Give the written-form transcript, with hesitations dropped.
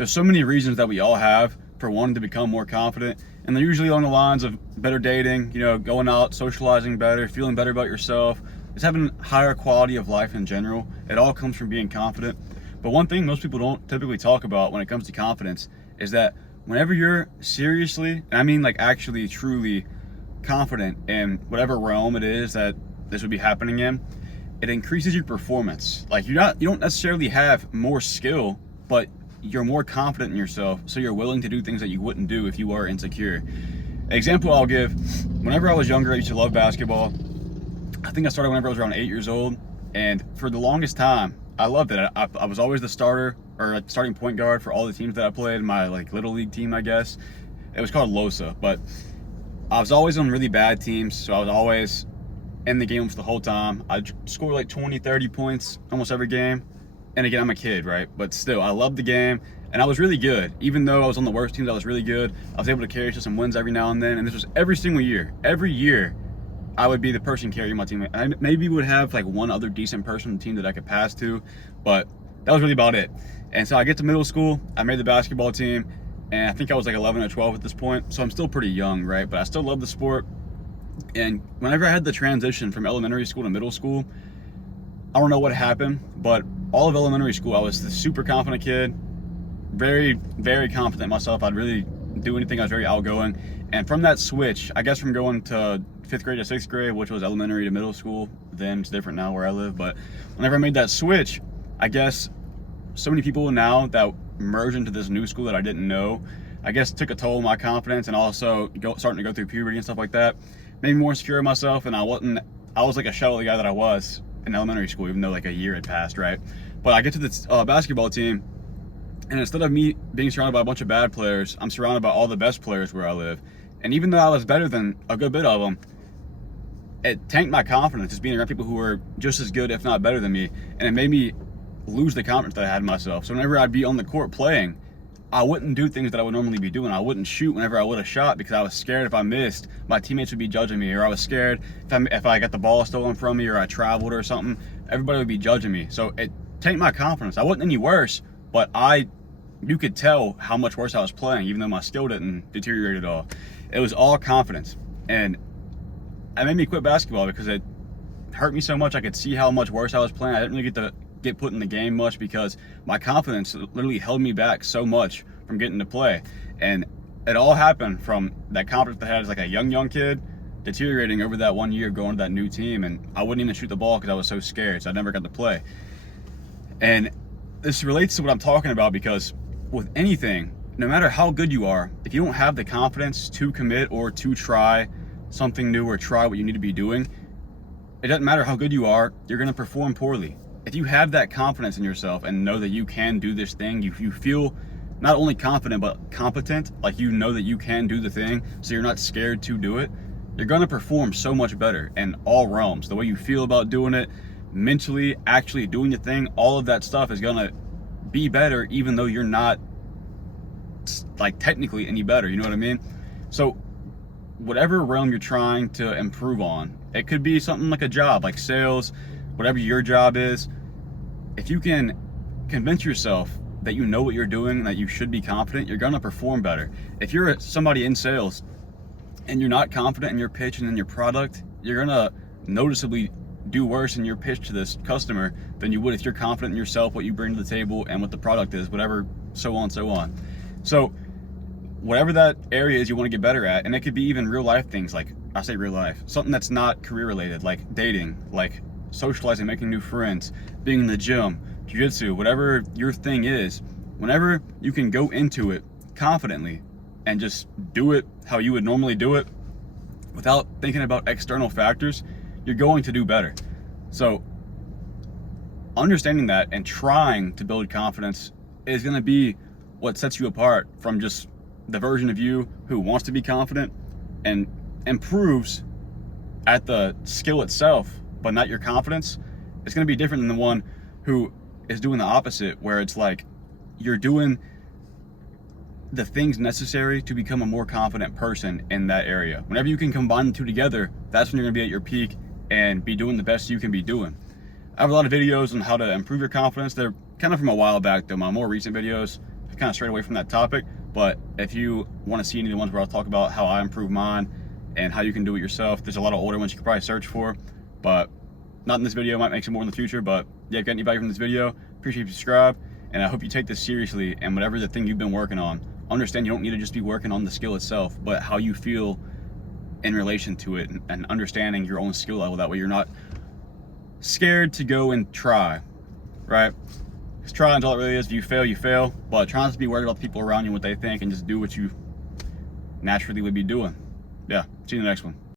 there's so many reasons that we all have for wanting to become more confident, and they're usually along the lines of better dating, going out, socializing better, feeling better about yourself, just having higher quality of life in general. It all comes from being confident. But one thing most people don't typically talk about when it comes to confidence is that whenever you're seriously, and I mean like actually truly confident in whatever realm it is that this would be happening in, it increases your performance. Like you don't necessarily have more skill, but you're more confident in yourself, so you're willing to do things that you wouldn't do if you were insecure. An example I'll give, whenever I was younger, I used to love basketball. I think I started whenever I was around 8 years old, and for the longest time, I loved it. I was always the starter or starting point guard for all the teams that I played. My little league team, I guess. It was called LOSA, but I was always on really bad teams, so I was always in the game for the whole time. I'd score like 20, 30 points almost every game. And again, I'm a kid, right? But still, I loved the game, and I was really good. Even though I was on the worst teams, I was really good. I was able to carry to some wins every now and then, and this was every single year. Every year, I would be the person carrying my team. I maybe would have like one other decent person on the team that I could pass to, but that was really about it. And so I get to middle school, I made the basketball team, and I think I was like 11 or 12 at this point, so I'm still pretty young, right? But I still love the sport. And whenever I had the transition from elementary school to middle school, I don't know what happened, but all of elementary school, I was the super confident kid, very, very confident in myself. I'd really do anything. I was very outgoing. And from that switch, I guess from going to 5th grade to 6th grade, which was elementary to middle school, then it's different now where I live. But whenever I made that switch, I guess so many people now that merged into this new school that I didn't know, I guess took a toll on my confidence, and also starting to go through puberty and stuff like that, made me more insecure in myself. And I was like a shell of the guy that I was in elementary school, even though like a year had passed, right? But I get to this basketball team, and instead of me being surrounded by a bunch of bad players, I'm surrounded by all the best players where I live. And even though I was better than a good bit of them, it tanked my confidence just being around people who were just as good, if not better than me. And it made me lose the confidence that I had in myself. So whenever I'd be on the court playing, I wouldn't do things that I would normally be doing. I wouldn't shoot whenever I would have shot because I was scared if I missed, my teammates would be judging me, or I was scared if I got the ball stolen from me or I traveled or something, everybody would be judging me. So it tanked my confidence. I wasn't any worse, but you could tell how much worse I was playing, even though my skill didn't deteriorate at all. It was all confidence. And it made me quit basketball because it hurt me so much. I could see how much worse I was playing. I didn't really get put in the game much because my confidence literally held me back so much from getting to play. And it all happened from that confidence that I had as like a young kid deteriorating over that 1 year going to that new team, and I wouldn't even shoot the ball because I was so scared, so I never got to play. And this relates to what I'm talking about, because with anything, no matter how good you are, if you don't have the confidence to commit or to try something new or try what you need to be doing, it doesn't matter how good you are, you're going to perform poorly. If you have that confidence in yourself and know that you can do this thing, you feel not only confident but competent, like you know that you can do the thing, so you're not scared to do it, you're going to perform so much better in all realms. The way you feel about doing it, mentally, actually doing the thing, all of that stuff is going to be better even though you're not like technically any better, you know what I mean? So whatever realm you're trying to improve on, it could be something like a job, like sales, whatever your job is. If you can convince yourself that you know what you're doing and that you should be confident, you're going to perform better. If you're somebody in sales and you're not confident in your pitch and in your product, you're going to noticeably do worse in your pitch to this customer than you would if you're confident in yourself, what you bring to the table, and what the product is, whatever, so on, so on. So whatever that area is you want to get better at, and it could be even real life things, like I say real life, something that's not career related, like dating, like socializing, making new friends, being in the gym, jiu-jitsu, whatever your thing is, whenever you can go into it confidently and just do it how you would normally do it without thinking about external factors, you're going to do better. So understanding that and trying to build confidence is going to be what sets you apart from just the version of you who wants to be confident and improves at the skill itself, but not your confidence. It's going to be different than the one who is doing the opposite, where it's like you're doing the things necessary to become a more confident person in that area. Whenever you can combine the two together, that's when you're going to be at your peak and be doing the best you can be doing. I have a lot of videos on how to improve your confidence. They're kind of from a while back though. My more recent videos have kind of strayed away from that topic. But if you want to see any of the ones where I'll talk about how I improve mine and how you can do it yourself, there's a lot of older ones you could probably search for, but not in this video. Might make some more in the future. But yeah, if you got any value from this video, appreciate you subscribe, and I hope you take this seriously. And whatever the thing you've been working on, understand you don't need to just be working on the skill itself, but how you feel in relation to it, and understanding your own skill level. That way you're not scared to go and try, right? Because trying is all it really is. If you fail, you fail. But try not to be worried about the people around you, what they think, and just do what you naturally would be doing. Yeah, see you in the next one.